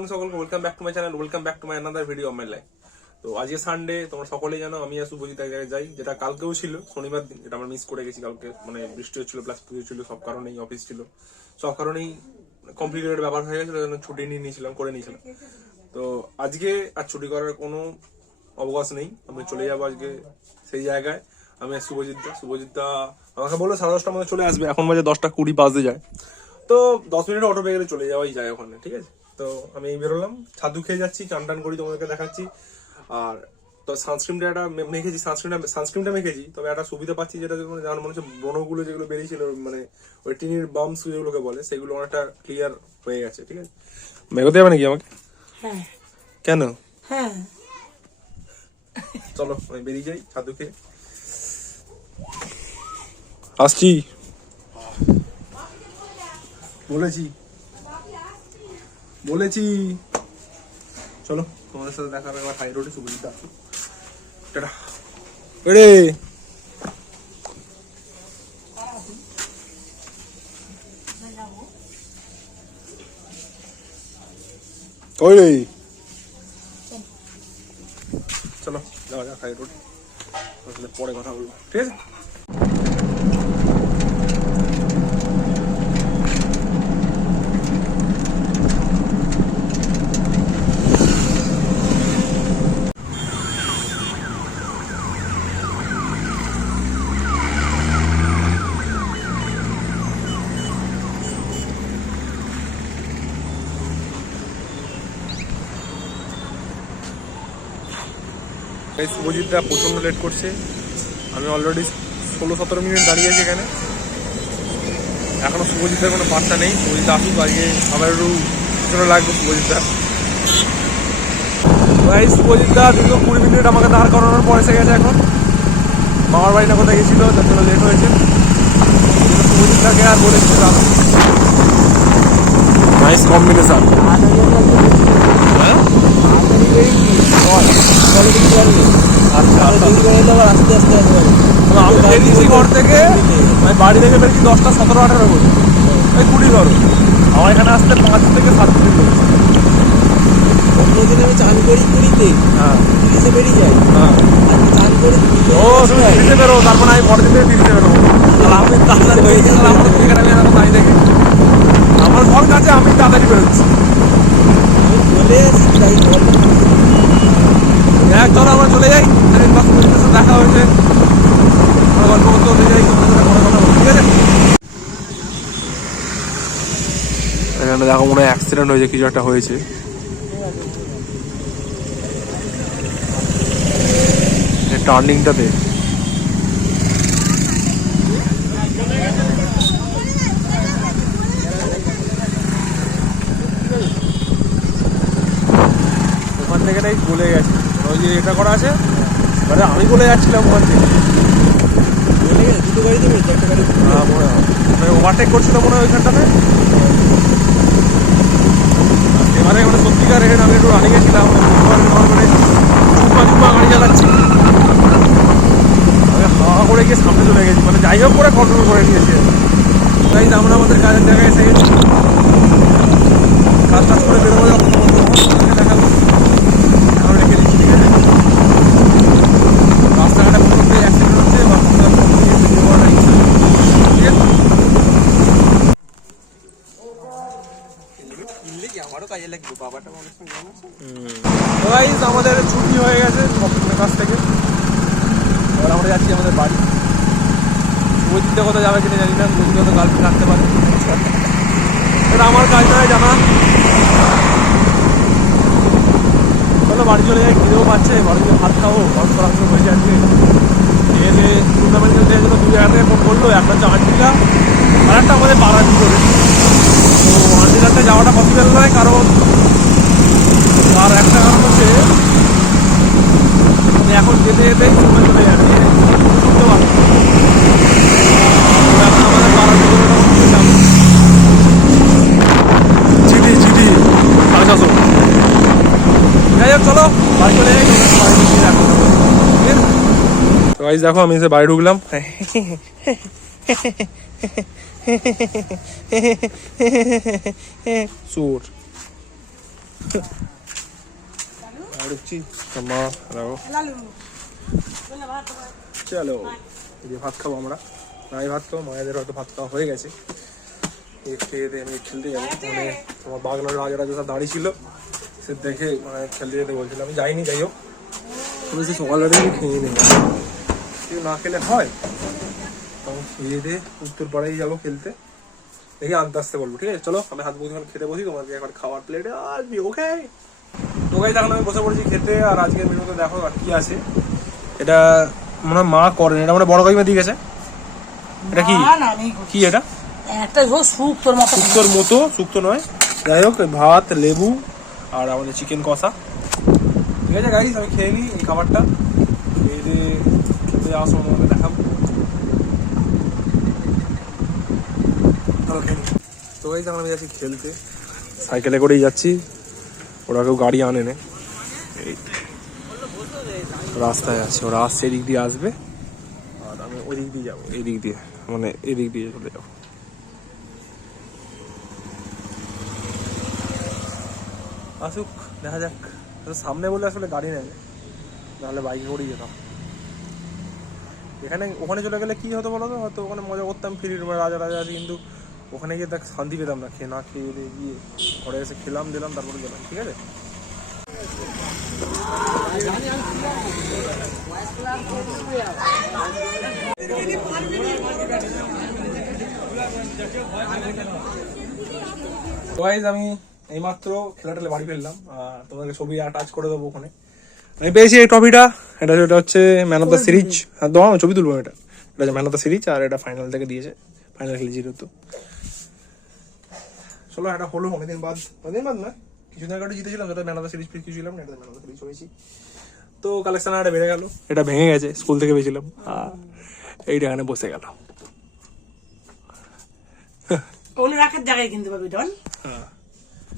Morning সকলকে, welcome back to my channel, welcome back to my another video of my life. তো আজকে Sunday, তোমরা সকলেই জানো আমি আর শুভজিৎ এক জায়গায় যাই, যেটা কালকেও ছিল শনিবার দিন, যেটা আমরা মিস করে গেছি। কালকে মানে বৃষ্টি হচ্ছিল, প্লাস পুজো ছিল, সব কারণেই অফিস ছিল, সব কারণেই কমপ্লিকেটেড ব্যাপার হয়ে গেছিল, ছুটি নিয়ে নিয়েছিলাম, করে নিয়েছিলাম। তো আজকে আর ছুটি করার কোনো অবকাশ নেই, আমি চলে যাবো আজকে সেই জায়গায়। আমি আর শুভজিৎদা আমাকে বললো 10:30টার মধ্যে চলে আসবে, এখন বাজে 10:20 বাজতে যায়। তো 10 মিনিট অটো পেয়ে গেলে চলে যাওয়াই যায় ওখানে, ঠিক আছে। তো আমি বেরোলাম, ছাদু খেয়ে যাচ্ছি, চান টান করি, তোমাদেরকে দেখাচ্ছি। আর তো সানস্ক্রিনটা একটা মেখেছি, সানস্ক্রিনটা মেখেছি, তবে একটা সুবিধা পাচ্ছি, যেটা যেমন মনে হচ্ছে ব্রণগুলো যেগুলো বেরিয়েছিল, মানে ওই টিনের বাম্পস যেগুলোকে বলে, সেগুলো অনেকটা ক্লিয়ার হয়ে গেছে, ঠিক আছে। মেঘতে যাবে নাকি আমাকে? হ্যাঁ। কেন? হ্যাঁ, চলো আমি বেরিয়ে যাই ছাদু খেয়ে। আসছি, বলেছি চলো তোমাদের সাথে দেখা হবে একবার হাই রোডে। সুবিধা আসুক, টাটা। রে ওই রে, চলো যাওয়া যাক হাই রোড, পরে কথা বলবো, ঠিক আছে। শুভজিৎটা প্রচণ্ড লেট করছে, আমি অলরেডি 16-17 মিনিট দাঁড়িয়ে আছি এখানে, এখনো শুভজিৎটার কোনো পাত্তা নেই। শুভজিৎ আসুক, আজকে আমার একটু পিছনে লাগবে শুভজিৎটা। শুভজিৎটা দীর্ঘ 20 মিনিট আমাকে দাঁড় করানোর পর এসে গেছে এখন। মামার বাড়ি না কোথায় গেছিল, যার জন্য লেট হয়েছে। শুভজিৎটাকে আর বলেছিল নাইস কম্বিনেশন। হ্যাঁ আচ্ছা, আমি বেরিয়েছি ঘর থেকে, আমি বাড়ি থেকে বেরিয়েছি 10টা 17-18 করে, ওই 20 ধরো। আমার এখানে আসতে 5 থেকে 7 মিনিট লেগেছে। অন্যদিন আমি চান করি 20-তে, হ্যাঁ 30-এ বেরিয়ে যাই। হ্যাঁ, আমি চান করি ও তুমি 30-এ বেরো, তারপর আমি পরের দিন থেকে 30-এ বেরোবো। আর আমি তাড়াতাড়ি বেরিয়ে গেলাম, আমার এখানে আমি এখন দাঁড়িয়ে দেখি আমার ঘর কাছে, আমি তাড়াতাড়ি বেরোচ্ছি। চলে এসেছি, তাই হ্যাঁ চলো আমরা চলে যাই, দেখা হয়েছে, গল্প করতে হতে যাই, পরে কথা বলবো, ঠিক আছে। এখানে দেখো মনে হয় অ্যাক্সিডেন্ট হয়েছে, কিছু একটা হয়েছে টার্নিংটাতে। ওখান থেকে নাই বলে গেছে, ওই যে এটা করা আছে, মানে আমি বলে যাচ্ছিলাম ওখান থেকে, দুটো গাড়িতে বেরিয়েছি, একটা গাড়ি মনে হয় ওভারটেক করছিল মনে হয় ওইখানটাতে। এবারে মানে সত্যিকার এখানে আমি একটু রানিং গেছিলাম, মানে চুপা গাড়ি চালাচ্ছি, আমি হাওয়া করে গিয়ে সামনে চলে গেছি, মানে যাই হোক করে কন্ট্রোল করে নিয়েছি। তাই আমরা আমাদের কাজের জায়গায় এসে গেছি, কাজ টাজ করে বেরোবো যখন দেখাবো, এখন রেখে দিচ্ছি, ঠিক আছে। রাস্তাঘাটে প্রথম দিয়ে অ্যাক্সিডেন্ট হচ্ছে, বা ঠিক আছে। আমারও কাজে লাগবে, বাবাটা মানুষ আমাদের ছুটি হয়ে গেছে অফিসের কাছ থেকে, এবার আমরা যাচ্ছি আমাদের বাড়ি। ওই দিকটা কোথাও যাবে কিনা জানি না, ওই দিকে হয়তো গার্লফ্রেন্ড থাকতে পারে, এটা আমার কাজ নয় জানা। চলো বাড়ি চলে যাই, খিদেও পাচ্ছে, বাড়ি গিয়ে ভাত খাবো, মাংস হয়েছে আজকে। এসে টুর্নামেন্ট খেলতে গেছিলো, 2 জায়গা থেকে ফোন করলো, একটা হচ্ছে আন্টিলা আর একটা আমাদের পাড়ার ভিতরে। তো আন্টিলাতে যাওয়াটা পসিবল নয়, কারণ আর একটা কারণ হচ্ছে এখন যেতে যেতেই সময় চলে যাচ্ছে, বুঝতে পারো। এখন আমাদের পাড়ার ভিতরে চিঠি 750। যাই হোক চলো বাড়ি চলে যাই, তো গাইস দেখো আমি এসে বাড়ি ঢুকলাম। চোর रुचि মা রাও চলো এই ভাত খাবো আমরা নাই ভাত খাবো মায়েদের হয়তো ভাত খাওয়া হয়ে গেছে এই খেয়ে দিয়ে আমি খেলতে যাবো মানে তোমার বাগনার রাজারা যেসব দাঁড়িয়ে ছিল সে দেখে মানে খেলতে যেতে বলছিলাম আমি যাইনি যাই হোক তুমি সে সকালবেলা আমি খেয়ে নেব কেউ না খেলে হয় তখন খেয়ে দিয়ে উত্তর পাড়ায় যাবো খেলতে দেখি আনতে আসতে বলবো ঠিক আছে চলো আমি হাত মুখ খেতে বসি তোমাকে একবার খাওয়ার প্লেটে আসবি ওকে তো গাইস এখন আমি বসে পড়েছি খেতে আর আজকের মেনুতে দেখো আর কি আছে এটা মনে হয় মা করেন এটা মানে বড় কাকিমা দিয়ে গেছে এটা কি কি এটা একটা শুক্তোর মতো শুক্তোর মতো শুক্তো নয় যাই হোক ভাত লেবু আর আমাদের চিকেন কষা ঠিক আছে গাইস আমি খেয়ে নিই এই খাবারটা খেয়ে দিয়ে খেতে যাওয়ার সময় তোমাকে দেখাবো চলো খেয়ে নিই তো গাইস এখন আমি যাচ্ছি খেলতে সাইকেলে করেই যাচ্ছি ওরা কেউ গাড়ি আনে না এই রাস্তায় আছে ওরা আসছে এদিক দিয়ে আসবে আর আমি ওই দিক দিয়ে যাবো এই দিক দিয়ে মানে এদিক দিয়ে চলে যাবো আসুক দেখা যাক সামনে বলে আসলে গাড়ি নেবে নাহলে বাইকে করেই যেতাম এখানে ওখানে চলে গেলে কি হতো বলো তো হয়তো ওখানে মজা করতাম ফ্রি রাজা রাজা আছে কিন্তু ওখানে গিয়ে দেখ শান্তি পেতাম না খেয়ে না খেয়ে দিয়ে গিয়ে ঘরে এসে খেলাম দিলাম তারপরে গেলাম ঠিক আছে আমি এইমাত্র খেলাটালে বাড়ি ফেললাম আর তোমাদেরকে ছবি টাচ করে দেবো ওখানে আমি পেয়েছি এই ট্রফিটা এটা হচ্ছে ম্যান অফ দ্য সিরিজ হ্যাঁ দাও ছবি তুলবো এটা হচ্ছে ম্যান অফ দ্য সিরিজ আর এটা ফাইনাল থেকে দিয়েছে ফাইনাল খেলেছি তো চলো এটা হলো অনেকদিন বাদ না কিছুদিন আগে জিতেছিলাম যেটা ম্যান অফ দ্য সিরিজ ছিলাম না এটা ম্যান অফ দ্য সিরিজ হয়েছি তো কালেকশন একটা বেড়ে গেল এটা ভেঙে গেছে স্কুল থেকে পেয়েছিলাম এইটা এখানে বসে গেল ওগুলো রাখার জায়গায় কিনতে পারবি ডন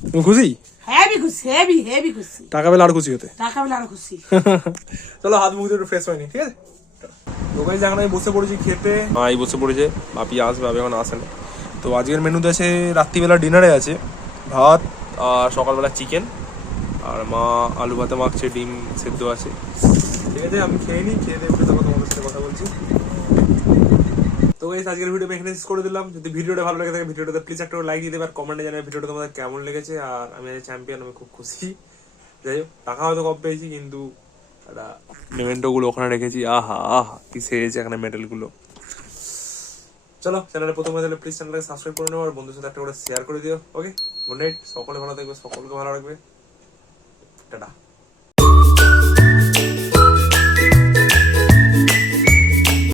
তুমি খুশি হেভি খুশি হেভি খুশি টাকা পেলে আরো খুশি হতে টাকা পেলে আরো খুশি চলো হাত মুখ একটু ফ্রেশ হয়নি ঠিক আছে তো গাইস এখন আমি বসে পড়েছি খেতে এই বসে পড়েছে বাপি আসবে বাপি এখন আসে না তো আজকের মেনুতে আছে রাত্রিবেলা ডিনারে আছে ভাত আর সকালবেলা চিকেন আর মা আলু ভাতে মাখছে ডিম সেদ্ধ আছে ঠিক আছে আমি খেয়ে নিই খেয়ে দিয়ে উঠে তারপর তোমাদের সাথে কথা বলছি তো গাইস আজকের ভিডিও এখানে শেষ করে দিলাম যদি ভিডিওটা ভালো লেগে থাকে ভিডিওটাতে প্লিজ একটা লাইক দিয়ে দেবে আর কমেন্টে জানাবে ভিডিওটা তোমাদের কেমন লেগেছে আর আমি আজ চ্যাম্পিয়ন আমি খুব খুশি যাই হোক টাকা হয়তো কম পেয়েছি কিন্তু একটা মেমেন্টো গুলো ওখানে রেখেছি আহা আহা কি সেরেছে এখানে মেডেল গুলো চলো চ্যানেলে প্রথমে তাহলে প্লিজ চ্যানেলটাকে সাবস্ক্রাইব করে নেবো আর বন্ধুদের সাথে একটা করে শেয়ার করে দিও ওকে গুড নাইট সকলে ভালো থাকবে সকলকে ভালো রাখবে টাটা